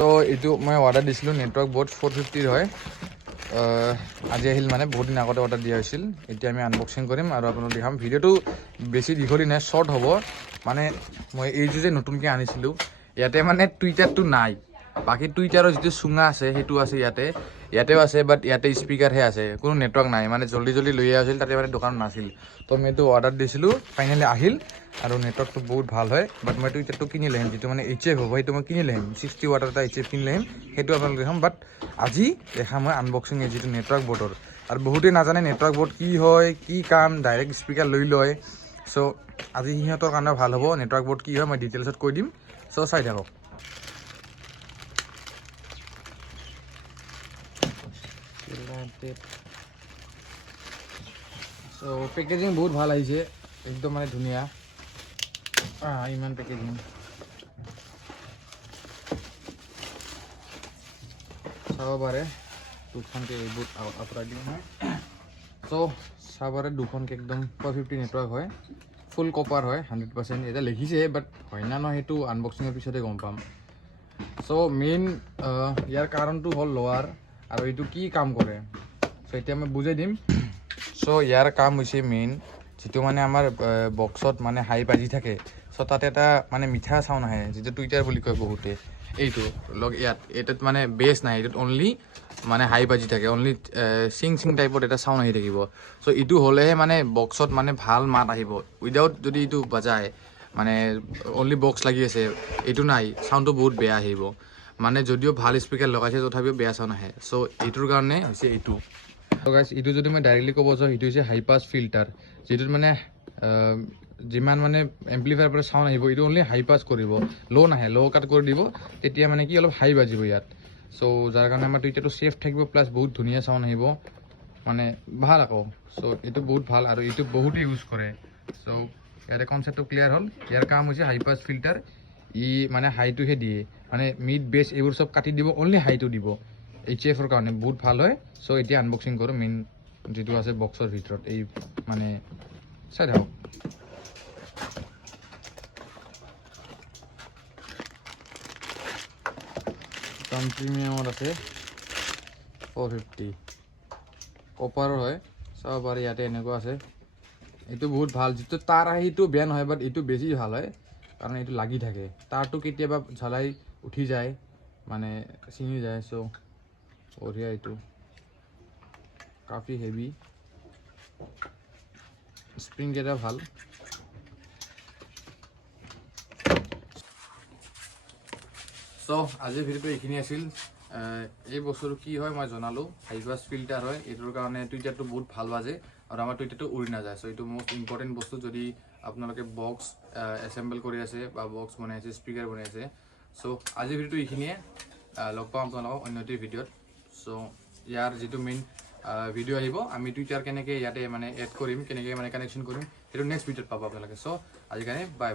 তো এইটো মই অৰ্ডাৰ দিছিলোঁ নেটৱৰ্ক বৰ্ড 450 হয় আজি আহিল মানে বহুত দিন আগতে অৰ্ডাৰ দিয়া হৈছিল এতিয়া আমি আনবক্সিং কৰিম আৰু আপোনালোক দেখাম ভিডিঅ'টো বেছি দীঘলীয়া নাই শ্বৰ্ট হ'ব মানে মই এইটো যে নতুনকৈ আনিছিলোঁ ইয়াতে মানে টুইটাৰটো নাই বাকী টুইটাৰৰ যিটো চুঙা আছে সেইটো আছে ইয়াতেও আছে বাট ইয়াতে স্পীকাৰহে আছে কোনো নেটৱৰ্ক নাই মানে জল্দি লৈ আহিছিল তাতে মানে দোকানত নাছিল তো মই এইটো অৰ্ডাৰ দিছিলোঁ ফাইনেলি আহিল আৰু নেটৱৰ্কটো বহুত ভাল হয় বাট মই টুইটাৰটো কিনি লৈ আহিম যিটো মানে HF হ'ব সেইটো মই কিনি লৈ আহিম 60 ৱাটৰ এটা HF কিনি লৈ আহিম সেইটো আপোনালোক দেখাম বাট আজি দেখাম মই আনবক্সিং যিটো নেটৱৰ্ক বৰ্ডৰ আৰু বহুতেই নাজানে নেটৱৰ্ক বৰ্ড কি হয় কি কাম ডাইৰেক্ট স্পীকাৰ লৈ লয় চ' আজি সিহঁতৰ কাৰণে ভাল হ'ব নেটৱৰ্ক বৰ্ড কি হয় মই ডিটেইলছত কৈ দিম চ' চাই থাকক চ' পেকেজিং বহুত ভাল আহিছে একদম মানে ধুনীয়া ইমান পেকেজিং চাব পাৰে দুখনকৈ এইবোৰ আঁতৰাই দিওঁ হয় চ' চাব পাৰে দুখনকৈ একদম 450 নেটৱৰ্ক হয় ফুল কপাৰ হয় 100% এতিয়া লিখিছে বাট হয় না নহয় সেইটো আনবক্সিঙৰ পিছতে গম পাম চ' মেইন ইয়াৰ কাৰণটো হ'ল লোৱাৰ আৰু এইটো কি কাম কৰে চ' এতিয়া মই বুজাই দিম চ' ইয়াৰ কাম হৈছে মেইন যিটো মানে আমাৰ বক্সত মানে হাই বাজি থাকে চ' তাতে এটা মানে মিঠা চাউণ্ড আহে যিটো টুইটাৰ বুলি কয় বহুতে এইটো লগ এইটোত মানে বেছ নাই এইটোত অনলি মানে হাই বাজি থাকে অনলি চিং টাইপত এটা চাউণ্ড আহি থাকিব চ' এইটো হ'লেহে মানে বক্সত মানে ভাল মাত আহিব উইদাউট যদি এইটো বাজায় মানে অনলি বক্স লাগি আছে এইটো নাই চাউণ্ডটো বহুত বেয়া আহিব মানে যদিও ভাল স্পীকাৰ লগাইছে তথাপিও বেয়া চাউণ্ড আহে চ' এইটোৰ কাৰণে হৈছে এইটো গাইজ এইটো যদি মই ডাইৰেক্টলি ক'ব যাওঁ সেইটো হৈছে হাই পাছ ফিল্টাৰ যিটোত মানে যিমান মানে এম্প্লিফায়াৰ পৰা চাউণ্ড আহিব এইটো অনলি হাই পাছ কৰিব ল' নাহে ল' কাট কৰি দিব তেতিয়া মানে কি অলপ হাই বাজিব ইয়াত চ' যাৰ কাৰণে আমাৰ টুইটাৰটো ছেফ থাকিব প্লাছ বহুত ধুনীয়া চাউণ্ড আহিব মানে ভাল আকৌ চ' এইটো বহুত ভাল আৰু এইটো বহুতে ইউজ কৰে চ' ইয়াতে কনচেপ্টটো ক্লিয়াৰ হ'ল ইয়াৰ কাম হৈছে হাই পাছ ফিল্টাৰ ই মানে হাইটোহে দিয়ে মানে মিড বেছ এইবোৰ চব কাটি দিব অনলি হাইটো দিব HFৰ কাৰণে বহুত ভাল হয় চ' এতিয়া আনবক্সিং কৰোঁ মেইন যিটো আছে বক্সৰ ভিতৰত এই মানে চাই থাকক দাম প্ৰিমিয়ামত আছে 450 কপাৰৰ হয় চাব পাৰি ইয়াতে এনেকুৱা আছে এইটো বহুত ভাল যিটো তাৰ আহে সেইটো বেয়া নহয় বাট এইটো বেছি ভাল হয় কাৰণ এইটো লাগি থাকে তাৰটো কেতিয়াবা ঝালাই উঠি যায় মানে ছিঙি যায় চ' বঢ়িয়া এইটো কাফি হেভি স্প্ৰিংকেইটা ভাল চ' আজিৰ ভিডিঅ'টো এইখিনি আছিল এই বস্তুটো কি হয় মই জনালোঁ হাই পাছ ফিল্টাৰ হয় এইটোৰ কাৰণে টুইটাৰটো বহুত ভাল বাজে আৰু আমাৰ টুইটাৰটো উৰি নাযায় চ' এইটো মষ্ট ইম্পৰ্টেণ্ট বস্তু যদি আপোনালোকে বক্স এছেম্বল কৰি আছে বা বক্স বনাই আছে স্পীকাৰ বনাই আছে চ' আজিৰ ভিডিঅ'টো এইখিনিয়ে লগ পাম আপোনালোকক অন্য এটি ভিডিঅ'ত চ' ইয়াৰ যিটো মেইন ভিডিঅ' আহিব আমি টুইটাৰ কেনেকৈ ইয়াতে মানে এড কৰিম কেনেকৈ মানে কানেকশ্যন কৰিম সেইটো নেক্সট ভিডিঅ'ত পাব আপোনালোকে চ' আজিৰ কাৰণে বাই